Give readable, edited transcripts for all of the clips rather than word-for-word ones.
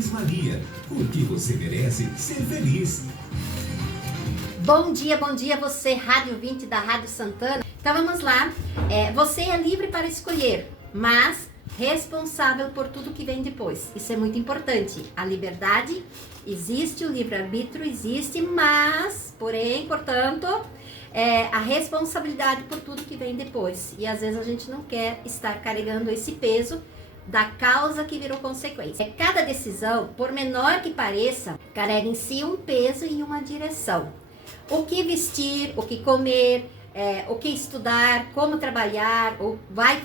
Cris Maria, porque você merece ser feliz. Bom dia você, Rádio 20 da Rádio Santana. Então vamos lá, você é livre para escolher, mas responsável por tudo que vem depois. Isso é muito importante. A liberdade existe, o livre-arbítrio existe, mas, porém, portanto, a responsabilidade por tudo que vem depois. E às vezes a gente não quer estar carregando esse peso da causa que virou consequência. Cada decisão, por menor que pareça, carrega em si um peso e uma direção. O que vestir, o que comer, o que estudar, como trabalhar, ou vai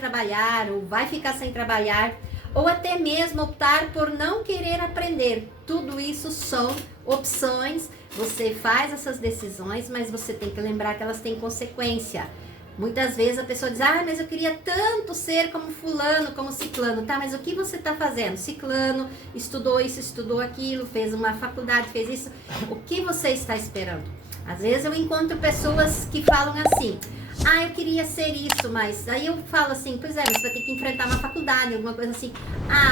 ficar sem trabalhar, ou até mesmo optar por não querer aprender. Tudo isso são opções. Você faz essas decisões, mas você tem que lembrar que elas têm consequência. Muitas vezes a pessoa diz, mas eu queria tanto ser como fulano, como ciclano. Tá, mas o que você está fazendo? Ciclano estudou isso, estudou aquilo, fez uma faculdade, fez isso. O que você está esperando? Às vezes eu encontro pessoas que falam assim, eu queria ser isso, mas aí eu falo assim, pois é, mas você vai ter que enfrentar uma faculdade, alguma coisa assim.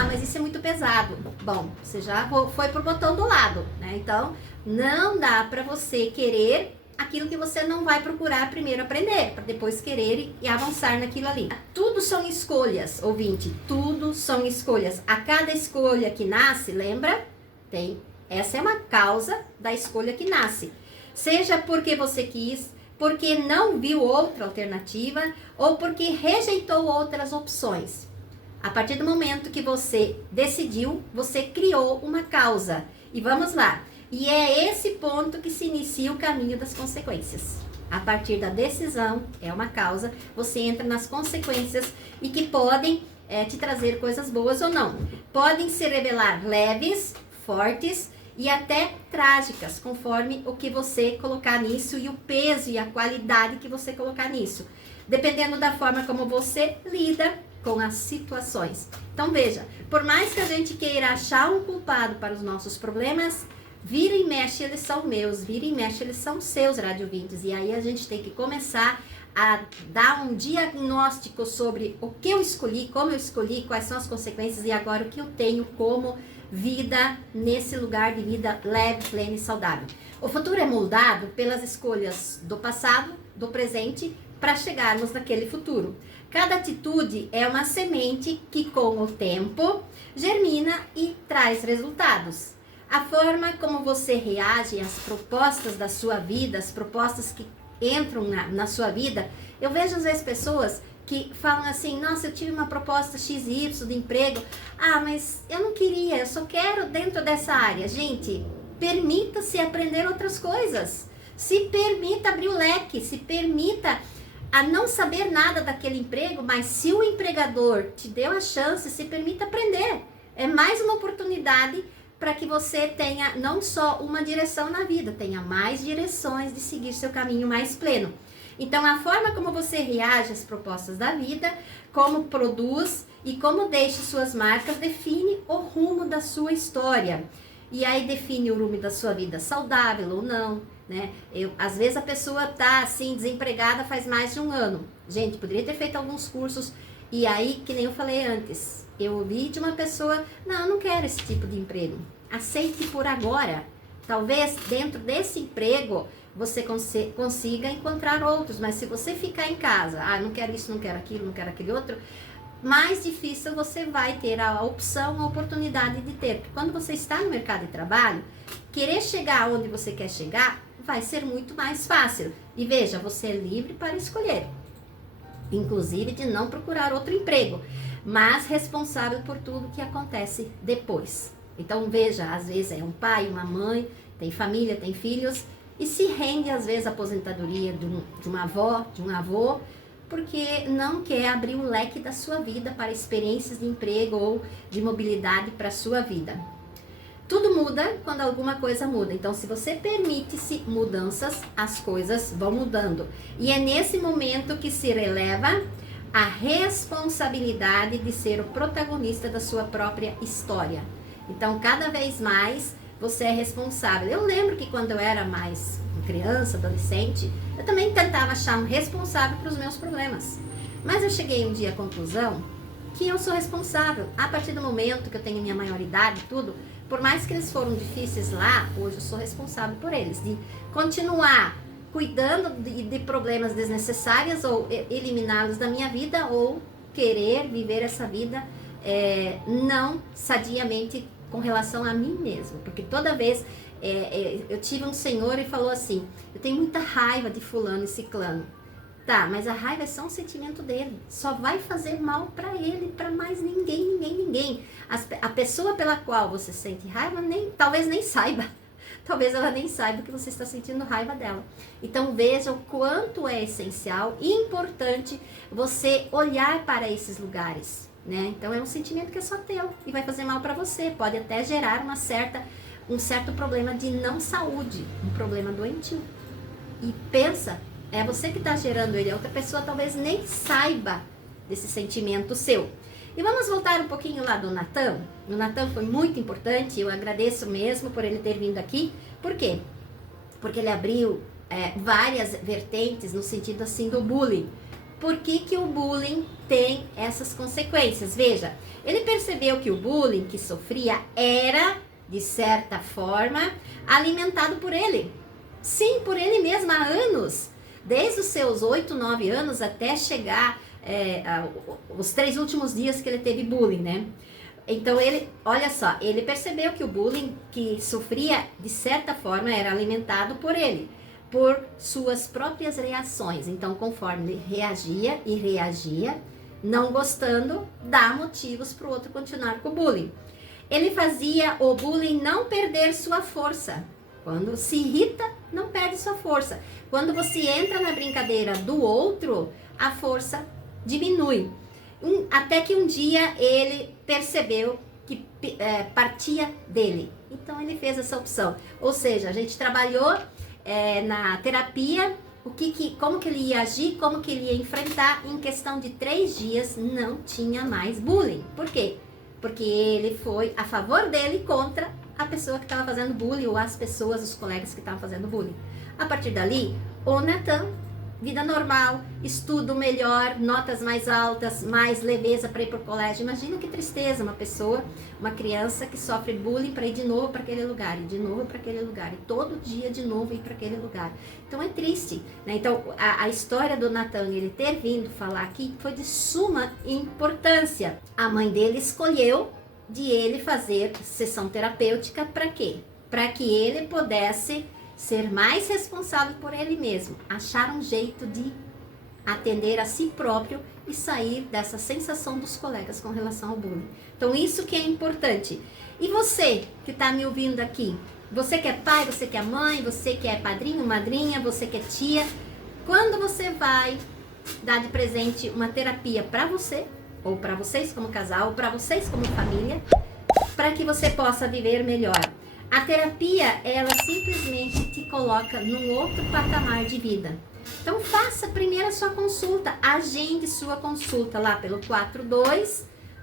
Mas isso é muito pesado. Bom, você já foi pro botão do lado, né? Então, não dá para você querer aquilo que você não vai procurar primeiro aprender, para depois querer e avançar naquilo ali. Tudo são escolhas, ouvinte, tudo são escolhas. A cada escolha que nasce, lembra? Essa é uma causa da escolha que nasce. Seja porque você quis, porque não viu outra alternativa ou porque rejeitou outras opções. A partir do momento que você decidiu, você criou uma causa. E vamos lá. E é esse ponto que se inicia o caminho das consequências. A partir da decisão, é uma causa, você entra nas consequências e que podem te trazer coisas boas ou não. Podem se revelar leves, fortes e até trágicas, conforme o que você colocar nisso e o peso e a qualidade que você colocar nisso. Dependendo da forma como você lida com as situações. Então veja, por mais que a gente queira achar um culpado para os nossos problemas, vira e mexe, eles são meus, vira e mexe, eles são seus, Rádio 20. E aí a gente tem que começar a dar um diagnóstico sobre o que eu escolhi, como eu escolhi, quais são as consequências e agora o que eu tenho como vida nesse lugar de vida leve, plena e saudável. O futuro é moldado pelas escolhas do passado, do presente, para chegarmos naquele futuro. Cada atitude é uma semente que com o tempo germina e traz resultados. A forma como você reage às propostas da sua vida, as propostas que entram na sua vida, eu vejo às vezes pessoas que falam assim, nossa, eu tive uma proposta XY de emprego, mas eu não queria, eu só quero dentro dessa área. Gente, permita-se aprender outras coisas, se permita abrir o leque, se permita a não saber nada daquele emprego, mas se o empregador te deu a chance, se permita aprender. É mais uma oportunidade para que você tenha não só uma direção na vida, tenha mais direções de seguir seu caminho mais pleno. Então, a forma como você reage às propostas da vida, como produz e como deixa suas marcas, define o rumo da sua história. E aí define o rumo da sua vida, saudável ou não, né? Às vezes a pessoa tá assim, desempregada faz mais de um ano. Gente, poderia ter feito alguns cursos. E aí, que nem eu falei antes, eu ouvi de uma pessoa, não, eu não quero esse tipo de emprego. Aceite por agora. Talvez dentro desse emprego você consiga encontrar outros, mas se você ficar em casa, não quero isso, não quero aquilo, não quero aquele outro, mais difícil você vai ter a opção, a oportunidade de ter. Porque quando você está no mercado de trabalho, querer chegar onde você quer chegar vai ser muito mais fácil. E veja, você é livre para escolher, inclusive de não procurar outro emprego, mas responsável por tudo que acontece depois. Então veja, às vezes é um pai, uma mãe, tem família, tem filhos, e se rende às vezes à aposentadoria de uma avó, de um avô, porque não quer abrir o leque da sua vida para experiências de emprego ou de mobilidade para a sua vida. Tudo muda quando alguma coisa muda. Então, se você permite-se mudanças, as coisas vão mudando. E é nesse momento que se releva a responsabilidade de ser o protagonista da sua própria história. Então, cada vez mais, você é responsável. Eu lembro que quando eu era mais criança, adolescente, eu também tentava achar um responsável para os meus problemas. Mas eu cheguei um dia à conclusão que eu sou responsável. A partir do momento que eu tenho minha maioridade e tudo, por mais que eles foram difíceis lá, hoje eu sou responsável por eles, de continuar cuidando de problemas desnecessários ou eliminá-los da minha vida, ou querer viver essa vida não sadiamente com relação a mim mesmo. Porque toda vez eu tive um senhor e falou assim: eu tenho muita raiva de fulano e ciclano. Tá, mas a raiva é só um sentimento dele. Só vai fazer mal pra ele, pra mais ninguém. A pessoa pela qual você sente raiva, talvez nem saiba. Talvez ela nem saiba que você está sentindo raiva dela. Então veja o quanto é essencial e importante você olhar para esses lugares, né? Então é um sentimento que é só teu e vai fazer mal pra você. Pode até gerar um certo problema de não saúde, um problema doentio. E pensa, é você que está gerando ele, a outra pessoa talvez nem saiba desse sentimento seu. E vamos voltar um pouquinho lá do Natan. O Natan foi muito importante, eu agradeço mesmo por ele ter vindo aqui. Por quê? Porque ele abriu várias vertentes no sentido assim do bullying. Por que o bullying tem essas consequências? Veja, ele percebeu que o bullying que sofria era, de certa forma, alimentado por ele. Sim, por ele mesmo há anos. Desde os seus 8, 9 anos até chegar os 3 últimos dias que ele teve bullying, né? Então olha só, ele percebeu que o bullying que sofria, de certa forma, era alimentado por ele, por suas próprias reações. Então, conforme ele reagia, não gostando, dá motivos para o outro continuar com o bullying. Ele fazia o bullying não perder sua força. Quando se irrita, não perde sua força. Quando você entra na brincadeira do outro, a força diminui. Até que um dia ele percebeu que partia dele. Então ele fez essa opção. Ou seja, a gente trabalhou na terapia como que ele ia agir, como que ele ia enfrentar. Em questão de 3 dias não tinha mais bullying. Por quê? Porque ele foi a favor dele contra a pessoa que estava fazendo bullying, ou as pessoas, os colegas que estavam fazendo bullying. A partir dali, o Natan, vida normal, estudo melhor, notas mais altas, mais leveza para ir para o colégio. Imagina que tristeza uma criança que sofre bullying para ir de novo para aquele lugar, e de novo para aquele lugar, e todo dia de novo ir para aquele lugar. Então é triste, né? Então a história do Natan, ele ter vindo falar aqui, foi de suma importância. A mãe dele escolheu de ele fazer sessão terapêutica para quê? Para que ele pudesse ser mais responsável por ele mesmo, achar um jeito de atender a si próprio e sair dessa sensação dos colegas com relação ao bullying. Então isso que é importante. E você que está me ouvindo aqui, você que é pai, você que é mãe, você que é padrinho, madrinha, você que é tia, quando você vai dar de presente uma terapia para você, ou para vocês como casal, ou para vocês como família, para que você possa viver melhor. A terapia, ela simplesmente te coloca num outro patamar de vida. Então faça primeiro a sua consulta, agende sua consulta lá pelo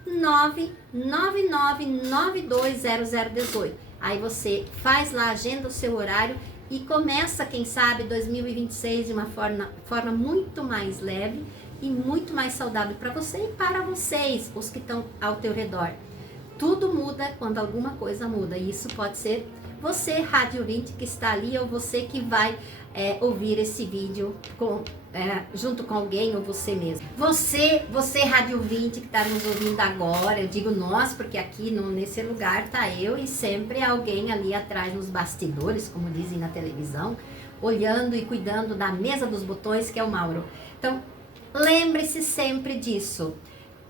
42999920018. Aí você faz lá, agenda o seu horário e começa, quem sabe, 2026 de uma forma muito mais leve e muito mais saudável para você e para vocês, os que estão ao teu redor. Tudo muda quando alguma coisa muda, e isso pode ser você, rádio ouvinte, que está ali, ou você que vai ouvir esse vídeo junto com alguém, ou você mesmo. Você rádio ouvinte que está nos ouvindo agora, eu digo nós, porque aqui nesse lugar tá eu e sempre alguém ali atrás nos bastidores, como dizem na televisão, olhando e cuidando da mesa dos botões, que é o Mauro. Então, lembre-se sempre disso.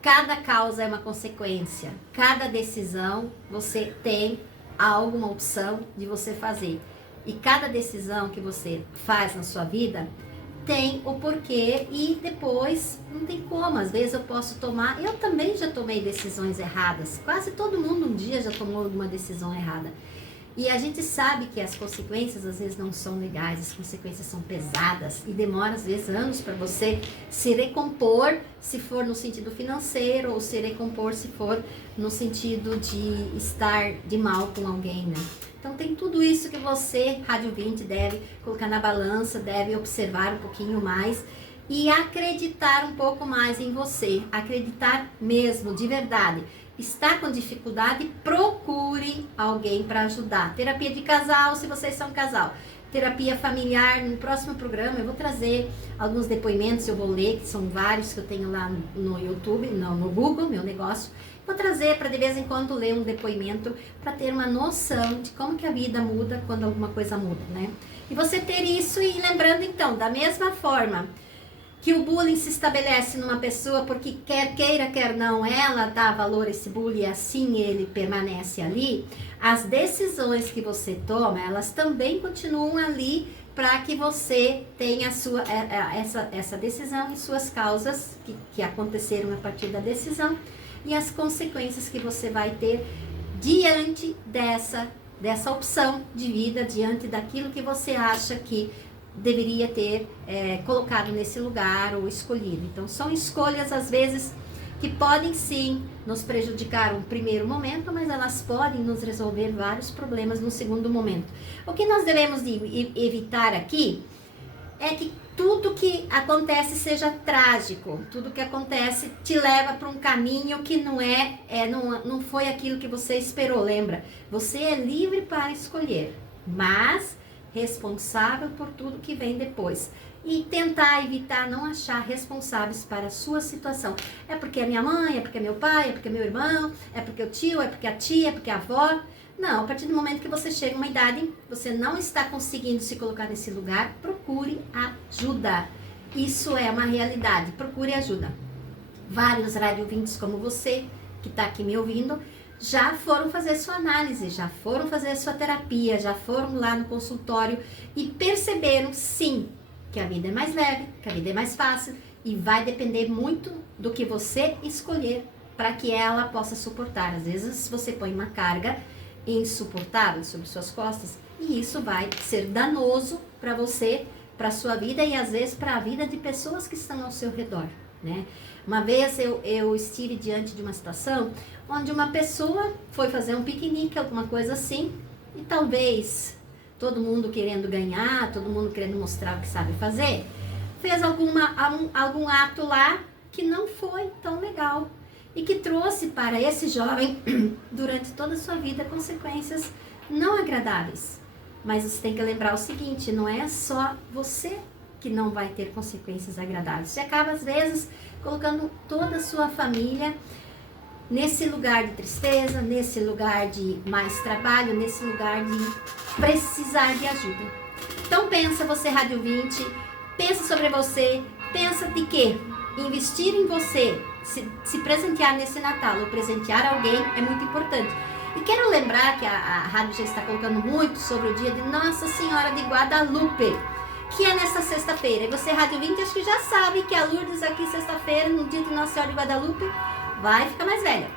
Cada causa é uma consequência. Cada decisão você tem alguma opção de você fazer. E cada decisão que você faz na sua vida tem o porquê e depois não tem como. Às vezes eu posso tomar... Eu também já tomei decisões erradas. Quase todo mundo um dia já tomou alguma decisão errada. E a gente sabe que as consequências às vezes não são legais, as consequências são pesadas e demora às vezes anos para você se recompor, se for no sentido financeiro, ou se recompor se for no sentido de estar de mal com alguém, né? Então tem tudo isso que você, rádio ouvinte, deve colocar na balança, deve observar um pouquinho mais e acreditar um pouco mais em você, acreditar mesmo, de verdade. está com dificuldade, procure alguém para ajudar. Terapia de casal, se vocês são casal. Terapia familiar, no próximo programa eu vou trazer alguns depoimentos, eu vou ler, que são vários que eu tenho lá no YouTube, não, no Google, meu negócio. Vou trazer para de vez em quando ler um depoimento para ter uma noção de como que a vida muda quando alguma coisa muda, né? E você ter isso e lembrando então, da mesma forma que o bullying se estabelece numa pessoa porque quer queira, quer não, ela dá valor a esse bullying e assim ele permanece ali, as decisões que você toma, elas também continuam ali para que você tenha a sua, essa decisão e suas causas que aconteceram a partir da decisão e as consequências que você vai ter diante dessa opção de vida, diante daquilo que você acha que deveria ter colocado nesse lugar ou escolhido. Então, são escolhas, às vezes, que podem sim nos prejudicar no primeiro momento, mas elas podem nos resolver vários problemas no segundo momento. O que nós devemos evitar aqui é que tudo que acontece seja trágico, tudo que acontece te leva para um caminho que não foi aquilo que você esperou, lembra? Você é livre para escolher, mas responsável por tudo que vem depois. E tentar evitar não achar responsáveis para a sua situação. É porque é minha mãe, é porque é meu pai, é porque é meu irmão, é porque é o tio, é porque é a tia, é porque é a avó. Não, a partir do momento que você chega a uma idade, você não está conseguindo se colocar nesse lugar, procure ajuda. Isso é uma realidade, procure ajuda. Vários radiovintes como você, que está aqui me ouvindo, já foram fazer sua análise, já foram fazer sua terapia, já foram lá no consultório e perceberam, sim, que a vida é mais leve, que a vida é mais fácil e vai depender muito do que você escolher para que ela possa suportar. Às vezes você põe uma carga insuportável sobre suas costas e isso vai ser danoso para você, para sua vida e às vezes para a vida de pessoas que estão ao seu redor, né? Uma vez eu estive diante de uma situação onde uma pessoa foi fazer um piquenique, alguma coisa assim, e talvez todo mundo querendo ganhar, todo mundo querendo mostrar o que sabe fazer, fez algum ato lá que não foi tão legal e que trouxe para esse jovem, durante toda a sua vida, consequências não agradáveis. Mas você tem que lembrar o seguinte, não é só você que não vai ter consequências agradáveis. Você acaba, às vezes, colocando toda a sua família nesse lugar de tristeza, nesse lugar de mais trabalho, nesse lugar de precisar de ajuda. Então pensa, você Rádio 20, pensa sobre você, pensa de que investir em você, se presentear nesse Natal ou presentear alguém é muito importante. E quero lembrar que a rádio já está colocando muito sobre o dia de Nossa Senhora de Guadalupe, que é nessa sexta-feira. E você, Rádio 20, acho que já sabe que a Lourdes aqui sexta-feira, no dia de Nossa Senhora de Guadalupe, vai ficar mais velha.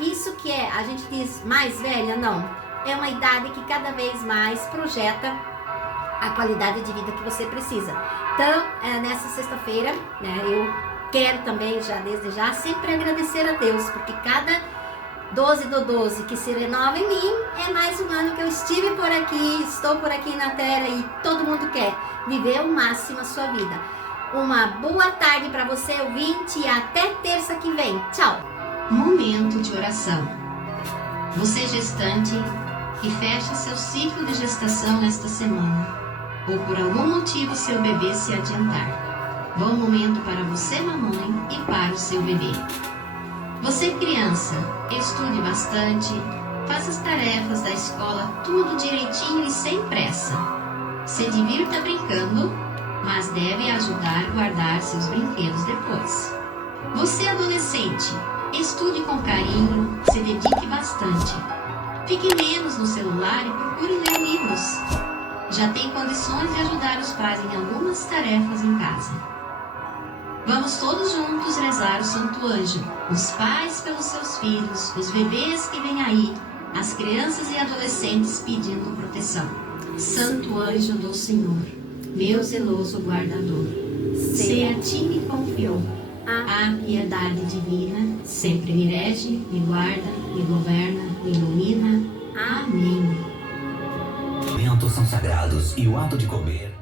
Isso que é, a gente diz mais velha, não. É uma idade que cada vez mais projeta a qualidade de vida que você precisa. Então, nessa sexta-feira, né, eu quero também, desde já, sempre agradecer a Deus, porque cada 12/12 que se renova em mim é mais um ano que eu estive por aqui, estou por aqui na Terra e todo mundo quer viver ao máximo a sua vida. Uma boa tarde para você, ouvinte, e até terça que vem. Tchau! Momento de oração. Você gestante que fecha seu ciclo de gestação nesta semana, ou por algum motivo seu bebê se adiantar. Bom momento para você, mamãe, e para o seu bebê. Você, criança, estude bastante, faça as tarefas da escola tudo direitinho e sem pressa. Se divirta brincando, mas deve ajudar a guardar seus brinquedos depois. Você, adolescente, estude com carinho, se dedique bastante. Fique menos no celular e procure ler livros. Já tem condições de ajudar os pais em algumas tarefas em casa. Vamos todos juntos rezar o Santo Anjo, os pais pelos seus filhos, os bebês que vêm aí, as crianças e adolescentes pedindo proteção. Santo Anjo do Senhor, meu zeloso guardador, se a ti me confiou a piedade divina, sempre me rege, me guarda, me governa, me ilumina. Amém. Alimentos são sagrados e o ato de comer